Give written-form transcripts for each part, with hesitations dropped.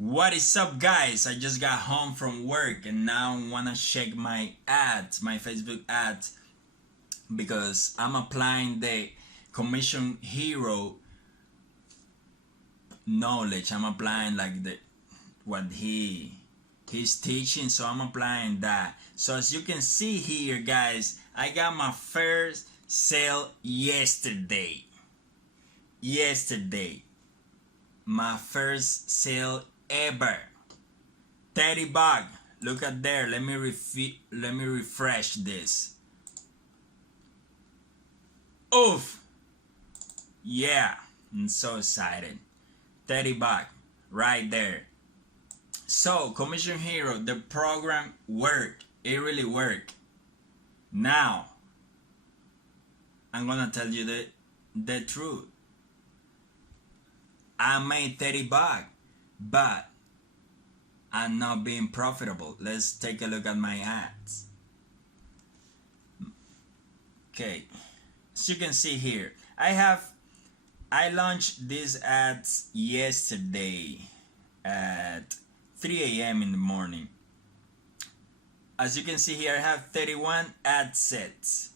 What is up, guys? I just got home from work and now I wanna check my ads, my Facebook ads, because I'm applying the Commission Hero knowledge. I'm applying like the what he's teaching, so I'm applying that. So as you can see here, guys, I got my first sale yesterday. My first sale ever. $30. Look at there. Let me refresh this. Oof. Yeah, I'm so excited. $30 right there. So Commission Hero, the program worked. It really worked. Now I'm gonna tell you the truth. I made $30, but I'm not being profitable. Let's take a look at my ads. Okay, as you can see here, I launched these ads yesterday at 3 a.m. in the morning. As you can see here, I have 31 ad sets.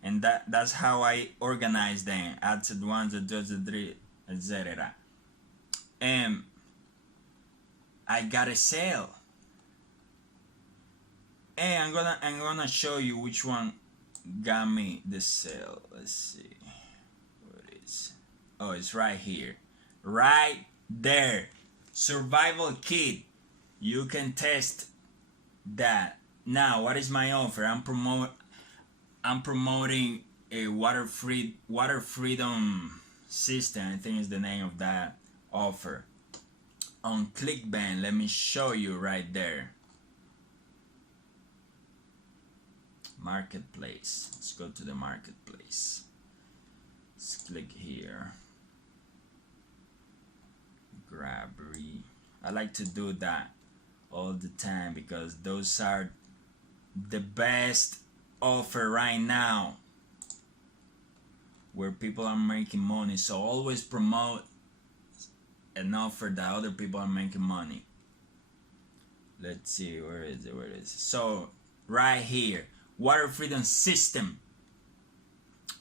And that's how I organize them. Ad set 1, set 2, set 3, etc. And I got a sale. And I'm gonna show you which one got me the sale. Let's see. What it is? Oh, it's right here. Right there. Survival kit. You can test that. Now, what is my offer? I'm promoting a water freedom system. I think is the name of that offer. On ClickBank, let me show you right there. Marketplace. Let's go to the marketplace. Let's click here. Grabbery. I like to do that all the time because those are the best offer right now where people are making money. So always promote an offer that other people are making money. Let's see, where is it? So right here, water freedom system.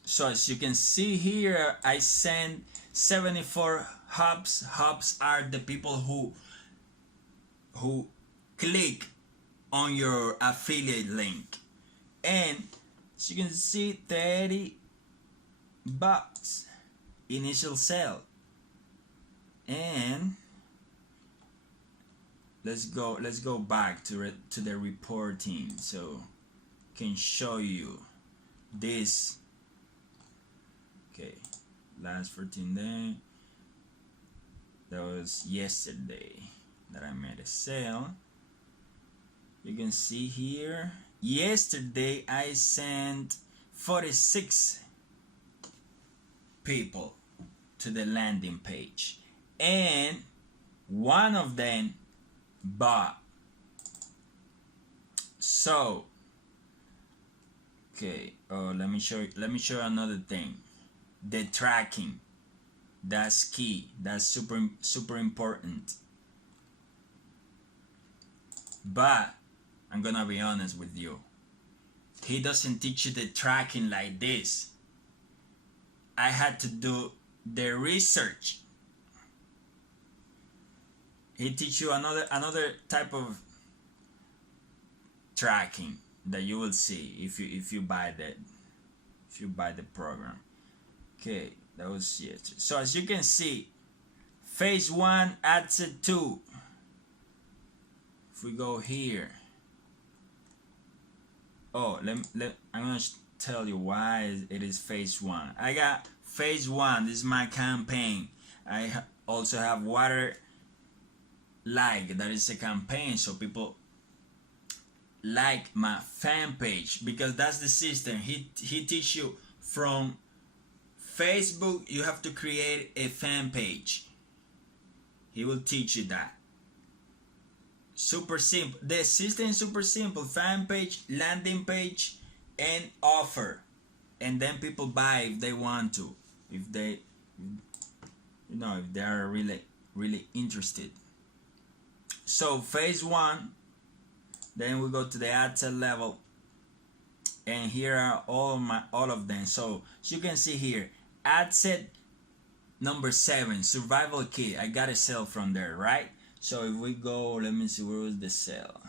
So as you can see here, I sent 74 hubs. Hubs are the people who click on your affiliate link. And as you can see, $30 initial sale. And let's go back to the reporting so can show you this. Okay, last 14 days. That was yesterday that I made a sale. You can see here, yesterday I sent 46 people to the landing page and one of them bought. So okay, let me show you another thing. The tracking, that's key. That's super important. But I'm gonna be honest with you, he doesn't teach you the tracking like this. I had to do the research. He teach you another type of tracking that you will see if you buy the program. Okay, that was it. So as you can see, phase 1 ad set 2. If we go here, I'm gonna tell you why it is phase 1. I got phase 1. This is my campaign. I also have water like, that is a campaign, so people like my fan page because that's the system. He teach you from Facebook. You have to create a fan page. He will teach you that. Super simple. The system is super simple. Fan page, landing page, and offer. And then people buy if they want to. If they, if they are really really interested. So phase one, then we go to the ad set level, and here are all of them. So you can see here, ad set number 7, survival kit. I got a sale from there, right? So if we go, let me see, where was the sale?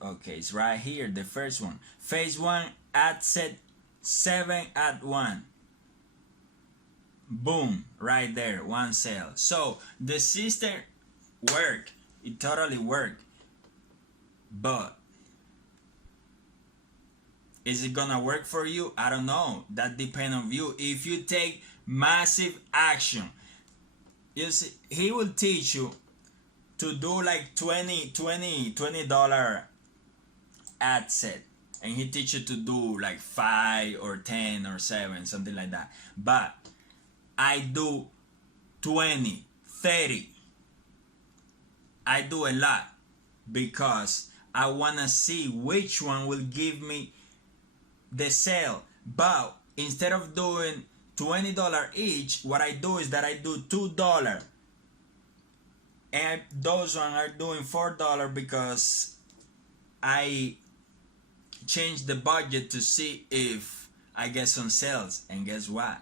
Okay, it's right here, the first one. Phase 1, ad set 7 at 1. Boom, right there, one sale. So the system worked. It totally worked. But is it gonna work for you? I don't know. That depends on you. If you take massive action, you see, he will teach you to do like $20 ad set, and he teach you to do like 5 or 10 or 7, something like that. But I do 20, 30. I do a lot because I wanna see which one will give me the sale. But instead of doing $20 each, what I do is that I do $2, and those ones are doing $4 because I change the budget to see if I get some sales. And guess what?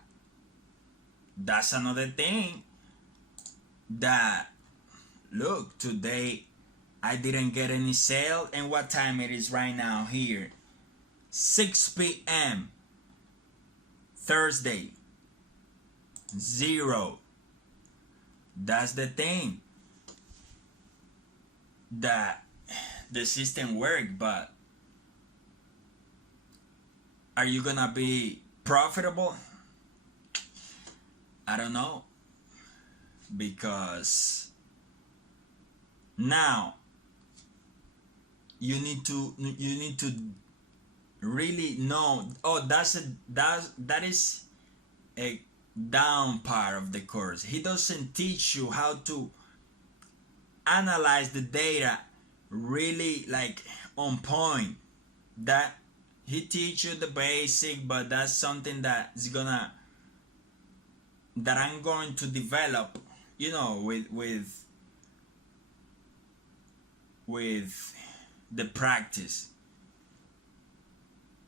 That's another thing that, look, today I didn't get any sale. And what time it is right now here? 6 p.m. Thursday. 0. That's the thing, that the system worked, but are you gonna be profitable? I don't know, because now you need to really know. Oh, that is a down part of the course. He doesn't teach you how to analyze the data really like on point. That he teach you the basic, but that's something that I'm going to develop, you know, with the practice.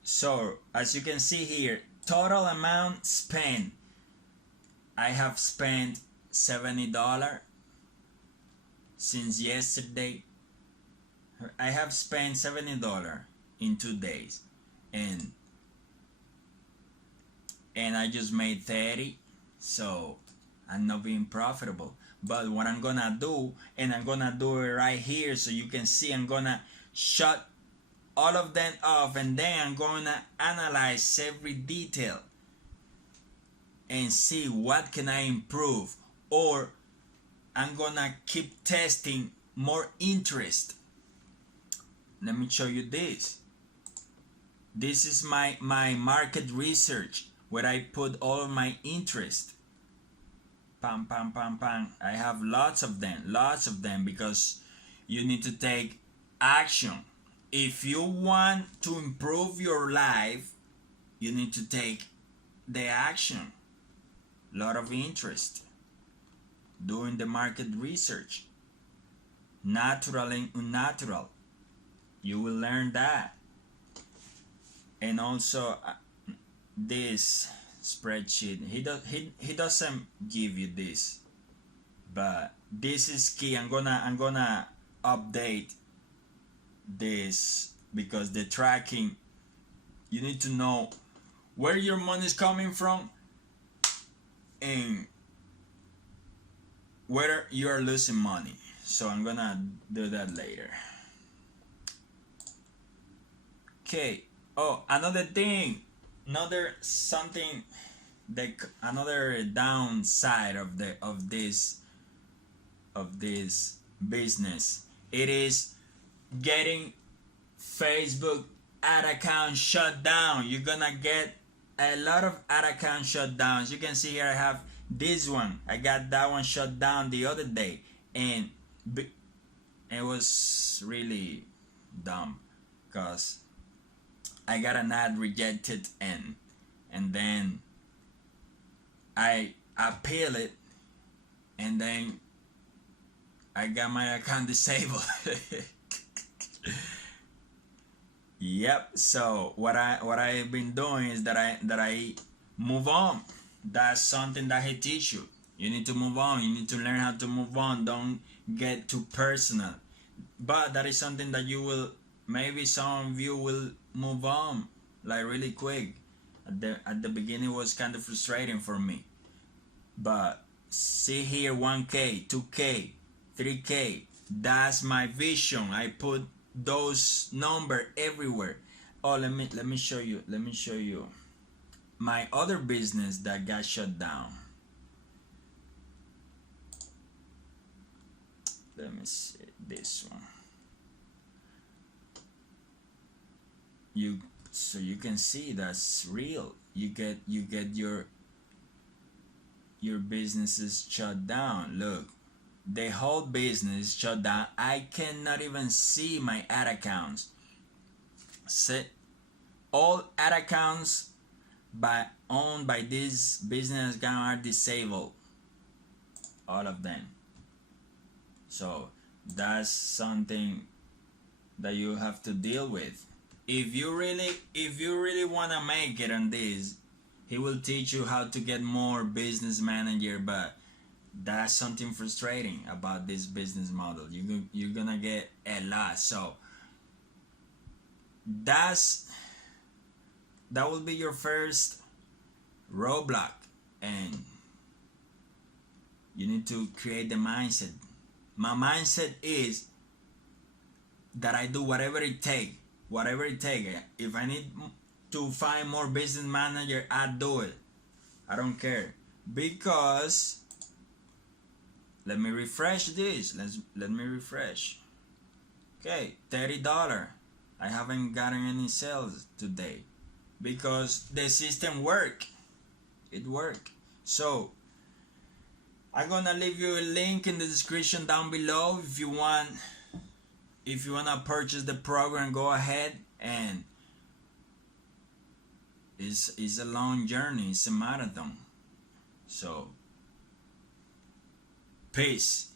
So as you can see here, total amount spent, I have spent $70 since yesterday. I have spent $70 in 2 days, and I just made 30. So I'm not being profitable. But what I'm gonna do, and I'm gonna do it right here so you can see, I'm gonna shut all of them off, and then I'm gonna analyze every detail and see what can I improve, or I'm gonna keep testing more interest. Let me show you this. This is my market research, where I put all of my interest. Pam, pam, pam, pam. I have lots of them, because you need to take action. If you want to improve your life, you need to take the action. Lot of interest. Doing the market research. Natural and unnatural. You will learn that. And also this spreadsheet, he doesn't give you this, but this is key. I'm gonna update this, because the tracking, you need to know where your money is coming from and where you are losing money. So I'm gonna do that later. Okay. Oh, another thing, another downside of this business, it is getting Facebook ad account shut down. You're gonna get a lot of ad account shutdowns. You can see here I have this one. I got that one shut down the other day, and it was really dumb, because I got an ad rejected, and then I appeal it, and then I got my account disabled. Yep. So what I've been doing is that I move on. That's something that he teach you. You need to move on. You need to learn how to move on. Don't get too personal. But that is something that you will, maybe some of you will move on like really quick. At the beginning it was kind of frustrating for me. But see here, 1K, 2K, 3K. That's my vision. I put those number everywhere. Oh, let me show you. Let me show you my other business that got shut down. Let me see this one. So you can see that's real. You get your businesses shut down. Look, the whole business shut down. I cannot even see my ad accounts. Set all ad accounts owned by this business account are disabled. All of them. So that's something that you have to deal with. If you really wanna make it on this, he will teach you how to get more business manager, but that's something frustrating about this business model. You're gonna get a lot. So that will be your first roadblock, and you need to create the mindset. My mindset is that I do whatever it takes. If I need to find more business manager, I do it. I don't care, because let me refresh this. Let me refresh. Okay, $30. I haven't gotten any sales today because the system work. It work. So I'm gonna leave you a link in the description down below. If you wanna purchase the program, go ahead. And it's a long journey. It's a marathon. So peace.